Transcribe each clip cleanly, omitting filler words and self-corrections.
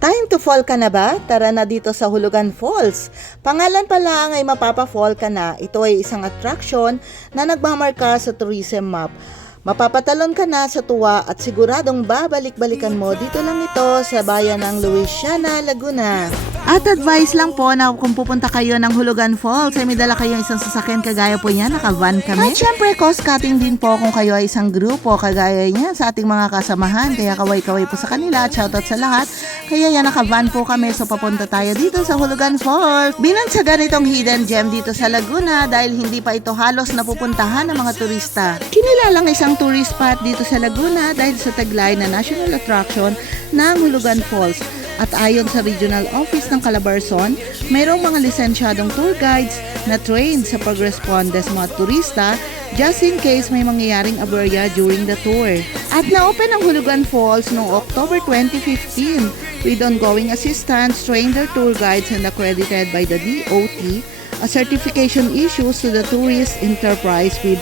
Time to fall ka na ba? Tara na dito sa Hulugan Falls. Pangalan pa lang ay mapapa-fall ka na. Ito ay isang attraction na nagmamarka sa tourism map. Mapapatalon ka na sa tuwa at siguradong babalik-balikan mo. Dito lang ito sa bayan ng Luisiana, Laguna. At advice lang po na kung pupunta kayo ng Hulugan Falls ay may dala kayong isang sasakyan kagaya po niya, naka-van kami. At syempre cost cutting din po kung kayo ay isang grupo kagaya niya sa ating mga kasamahan. Kaya kaway-kaway po sa kanila at shoutout sa lahat. Kaya yan, naka-van po kami, so papunta tayo dito sa Hulugan Falls. Binansagan itong hidden gem dito sa Laguna dahil hindi pa ito halos napupuntahan ng mga turista. Kinilalang isang tourist spot dito sa Laguna dahil sa taglay na national attraction ng Hulugan Falls. At ayon sa regional office ng Calabarzon, mayroong mga lisensyadong tour guides na trained sa pag-responde sa mga turista just in case may mangyayaring aberya during the tour. At na-open ang Hulugan Falls noong October 2015 with ongoing assistance, trained their tour guides and accredited by the DOT, a certification issues to the tourist enterprise with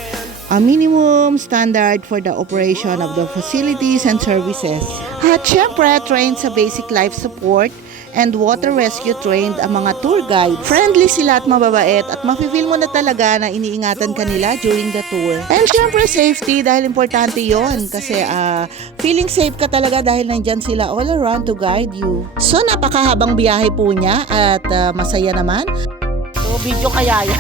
a minimum standard for the operation of the facilities and services. At syempre, trained sa basic life support and water rescue trained ang mga tour guide. Friendly sila at mababait at mafe-feel mo na talaga na iniingatan kanila during the tour. And syempre, safety dahil importante yon kasi feeling safe ka talaga dahil nandyan sila all around to guide you. So, napakahabang biyahe po niya at masaya naman. So, video kaya yan.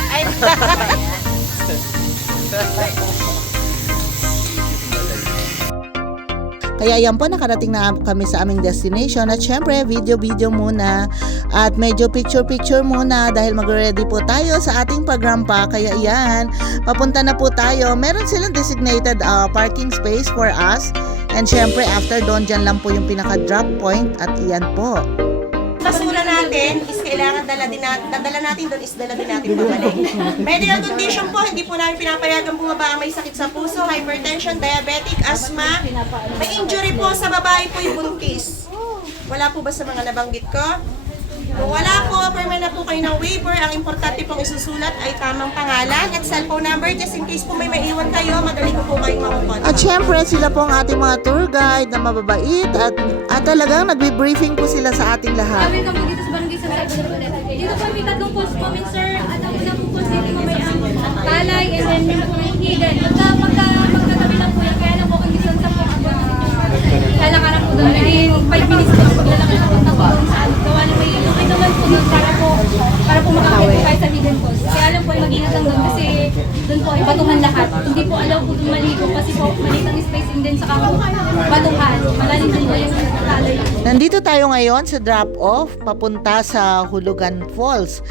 Kaya yan po, nakarating na kami sa aming destination at syempre video muna at medyo picture muna dahil mag-ready po tayo sa ating pagrampa. Kaya yan, papunta na po tayo. Meron silang designated parking space for us and syempre after doon dyan lang po yung pinaka-drop point at iyan po. Basura natin is kailangan dala natin doon is dala din natin pabalik. Medical condition po, hindi po namin pinapayagan bumaba ang may sakit sa puso, hypertension, diabetic, asthma. May injury po sa babae po yung buntis. Wala po ba sa mga nabanggit ko? Kung wala po, perma na po kayo ng waiver. Ang importante pong isusulat ay tamang pangalan at cellphone number just in case po may maiwan kayo, madali ko po kayong makukontak. At syempre sila po ang ating mga tour guide na mababait at talagang nagbe-briefing po sila sa ating lahat. Welcome po dito sa Barangay San Salvador. Dito po may tatlong post comment, sir. At ang isang po post dito po may palay and then yung po yung hidden. Magkatabi lang po yan. Kaya lang po kung gusto sa po ang lalakaran po doon. Naging 5 minutes po paglalakad po na po doon sa gawa na may okay naman po doon para po makakita po kayo sa hidden post. Kaya lang po ay mag-ingat lang doon kasi doon po ay batuhan lahat. Hindi po alaw po doon maligo kasi po maliit ang space and then saka po batuhan. Malalim din po yung kalay. Nandito tayo ngayon sa drop-off papunta sa Hulugan Falls.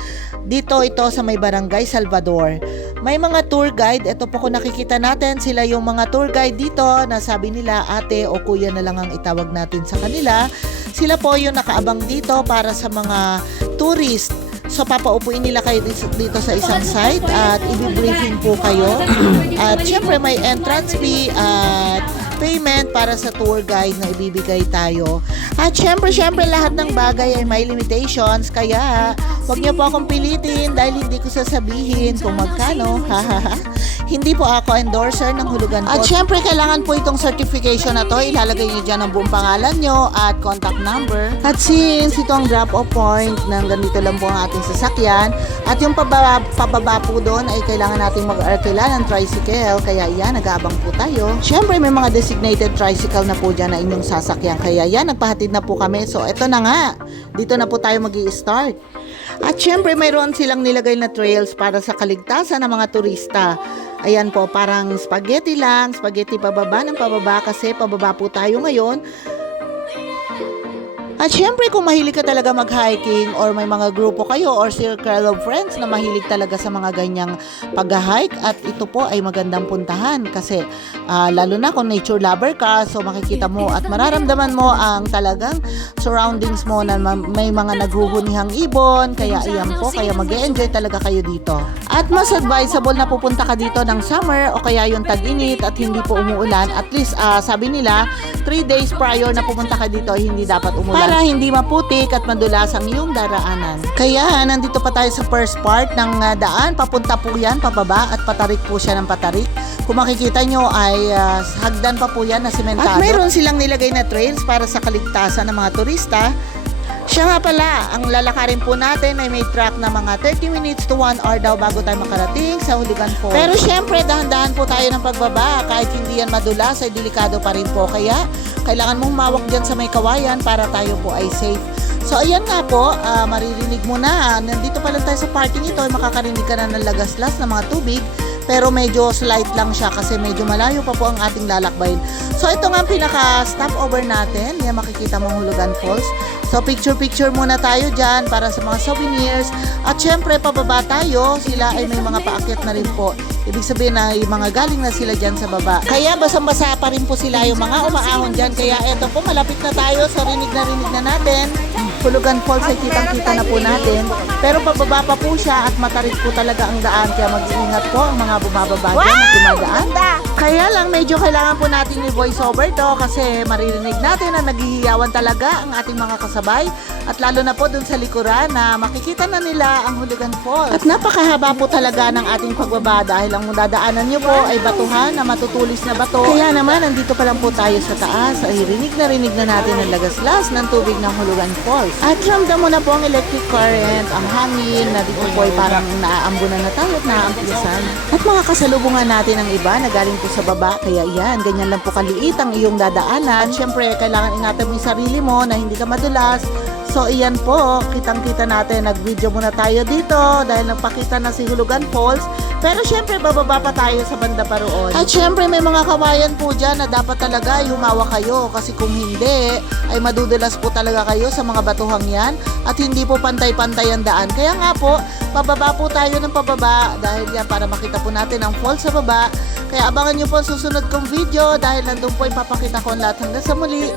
Dito ito sa may Barangay Salvador. May mga tour guide. Ito po kung nakikita natin, sila yung mga tour guide dito na sabi nila ate o kuya na lang ang itawag natin sa kanila. Sila po yung nakaabang dito para sa mga tourist. So papaupuin nila kayo dito sa isang site at i-briefing po kayo. At syempre may entrance fee at payment para sa tour guide na ibibigay tayo. At syempre lahat ng bagay ay may limitations kaya wag niyo po akong pilitin dahil hindi ko sasabihin kung magkano. Hindi po ako endorser ng Hulugan Falls. At syempre kailangan po itong certification na to, ilalagay niyo dyan ang buong pangalan niyo at contact number. At since ito ang drop-off point ng ganito lang po ang ating sasakyan at yung pababa po doon ay kailangan natin mag-arkila ng tricycle kaya yan, nag-aabang po tayo. Syempre may mga designated tricycle na po dyan na inyong sasakyan kaya yan, nagpahatid na po kami. So eto na nga, dito na po tayo mag-i-start. At syempre mayroon silang nilagay na trails para sa kaligtasan ng mga turista. Ayan po, parang spaghetti lang, spaghetti pababa ng pababa kasi pababa po tayo ngayon. At syempre kung mahilig ka talaga mag-hiking or may mga grupo kayo or circle of friends na mahilig talaga sa mga ganyang pag-hike at ito po ay magandang puntahan kasi lalo na kung nature lover ka, so makikita mo at mararamdaman mo ang talagang surroundings mo na may mga naghuhunihang ibon, kaya ayan po, kaya mag-e-enjoy talaga kayo dito. At mas advisable na pupunta ka dito ng summer o kaya yung tag-init at hindi po umuulan, at least sabi nila 3 days prior na pumunta ka dito ay hindi dapat umulan para hindi maputik at madulas ang iyong daraanan. Kaya nandito pa tayo sa first part ng daan. Papunta po yan, pababa at patarik po siya ng patarik. Kung makikita nyo ay hagdan pa po yan na sementado. At mayroon silang nilagay na trails para sa kaligtasan ng mga turista. Siya nga pala, ang lalakarin po natin ay may track na mga 30 minutes to 1 hour daw bago tayo makarating sa Hulugan Falls. Pero syempre, dahan-dahan po tayo ng pagbaba. Kahit hindi yan madulas, ay delikado pa rin po. Kaya, kailangan mong mawak dyan sa may kawayan para tayo po ay safe. So, ayan nga po, maririnig mo na. Nandito pa lang tayo sa parking ito, ay makakarinig ka na ng lagaslas ng mga tubig. Pero medyo slight lang siya kasi medyo malayo pa po ang ating lalakbayin. So, ito nga ang pinaka-stopover natin. Yan, makikita mong Hulugan Falls. So, picture-picture muna tayo dyan para sa mga souvenirs. At syempre, pababa tayo. Sila ay may mga paakyat na rin po. Ibig sabihin na yung mga galing na sila dyan sa baba. Kaya basang-basa pa rin po sila yung mga umaahon dyan. Kaya eto po, malapit na tayo. So, rinig na natin. Hulugan Falls ay kitang-kita na po natin. Pero pababa pa po siya at matarik po talaga ang daan. Kaya mag-iingat po ang mga bumababa dyan at dumadaan. Kaya lang, medyo kailangan po natin i-voice over to kasi maririnig natin na naghihiyawan talaga ang ating mga kasabay. At lalo na po dun sa likuran na makikita na nila ang Hulugan Falls. At napakahaba po talaga ng ating pagbaba dahil ang dadaanan nyo po ay batuhan na matutulis na bato. Kaya naman, nandito pa lang po tayo sa taas ay rinig na natin ang lagaslas ng tubig ng Hulugan Falls. At ramdam mo na po ang electric current, ang hangin na dito po ay parang naaambunan na tayo at naaampiyasan. At mga kasalubungan natin ang iba na galing po sa baba. Kaya yan, ganyan lang po kaliit ang iyong dadaanan. At syempre, kailangan ingatan mo yung sarili mo na hindi ka madulas. So, iyan po, kitang-kita natin. Nag-video muna tayo dito dahil nagpakita na si Hulugan Falls. Pero syempre, bababa pa tayo sa banda pa roon. At syempre, may mga kawayan po dyan na dapat talaga ay humawak kayo. Kasi kung hindi, ay madudulas po talaga kayo sa mga batuhang yan. At hindi po pantay-pantay ang daan. Kaya nga po, pababa po tayo ng pababa dahil yan para makita po natin ang falls sa baba. Kaya abangan nyo po ang susunod kong video dahil nandun po ipapakita ko ang lahat hanggang sa muli.